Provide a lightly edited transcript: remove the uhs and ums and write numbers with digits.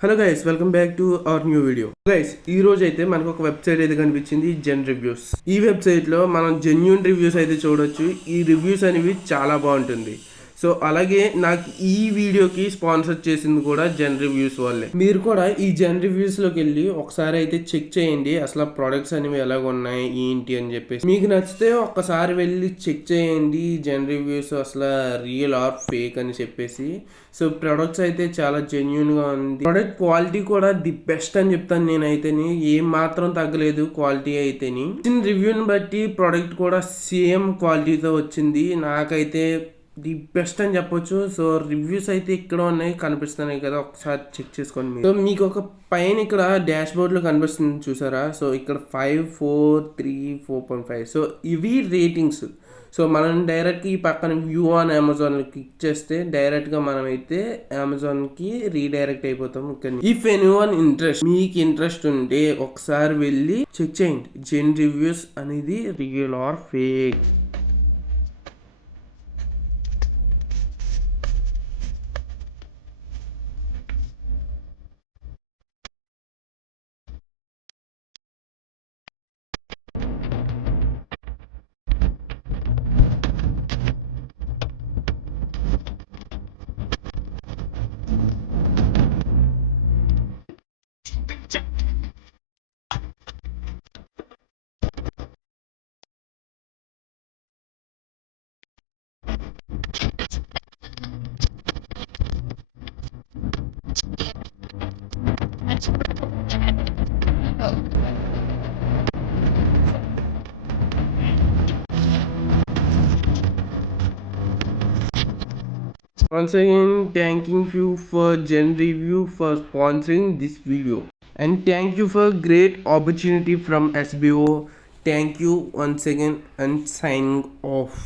Hello guys, welcome back to our new video. Guys, ఈ రోజు అయితే మనకు ఒక వెబ్సైట్ అయితే కనిపించింది, జెన్ రివ్యూస్. ఈ వెబ్సైట్ లో మనం జెన్యూన్ రివ్యూస్ అయితే చూడొచ్చు. ఈ రివ్యూస్ అనేవి చాలా బాగుంటుంది. సో అలాగే నాకు ఈ వీడియోకి స్పాన్సర్ చేసింది కూడా జెన్ రివ్యూస్ వాళ్ళే. మీరు కూడా ఈ జెన్ రివ్యూస్లోకి వెళ్ళి ఒకసారి అయితే చెక్ చేయండి, అసలు ప్రొడక్ట్స్ అనేవి ఎలాగ ఉన్నాయి ఏంటి అని చెప్పేసి. మీకు నచ్చితే ఒక్కసారి వెళ్ళి చెక్ చేయండి జెన్ రివ్యూస్ అసలు రియల్ ఆర్ ఫేక్ అని చెప్పేసి. సో ప్రొడక్ట్స్ అయితే చాలా జెన్యున్గా ఉంది. ప్రొడక్ట్ క్వాలిటీ కూడా ది బెస్ట్ అని చెప్తాను నేనైతేని. ఏం మాత్రం తగ్గలేదు క్వాలిటీ అయితేని. రివ్యూని బట్టి ప్రొడక్ట్ కూడా సేమ్ క్వాలిటీతో వచ్చింది. నాకైతే ది బెస్ట్ అని చెప్పొచ్చు. సో రివ్యూస్ అయితే ఇక్కడ ఉన్నాయి, కనిపిస్తున్నాయి కదా, ఒకసారి చెక్ చేసుకోండి మీరు. సో మీకు ఒక పైన ఇక్కడ డాష్ బోర్డ్లో కనిపిస్తుంది చూసారా. సో ఇక్కడ 5, 4, 3, 4.5. సో ఇవి రేటింగ్స్. సో మనం డైరెక్ట్గా ఈ పక్కన వ్యూ ఆన్ అమెజాన్ క్లిక్ చేస్తే డైరెక్ట్గా మనం అయితే అమెజాన్కి రీడైరెక్ట్ అయిపోతాం. ఇఫ్ ఎనీవన్ ఇంట్రెస్ట్, మీకు ఇంట్రెస్ట్ ఉంటే ఒకసారి వెళ్ళి చెక్ చేయండి జెన్ రివ్యూస్ అనేది real are fake. Once again, thanking you for Gen Review for sponsoring this video, and thank you for great opportunity from SBO. Thank you once again and signing off.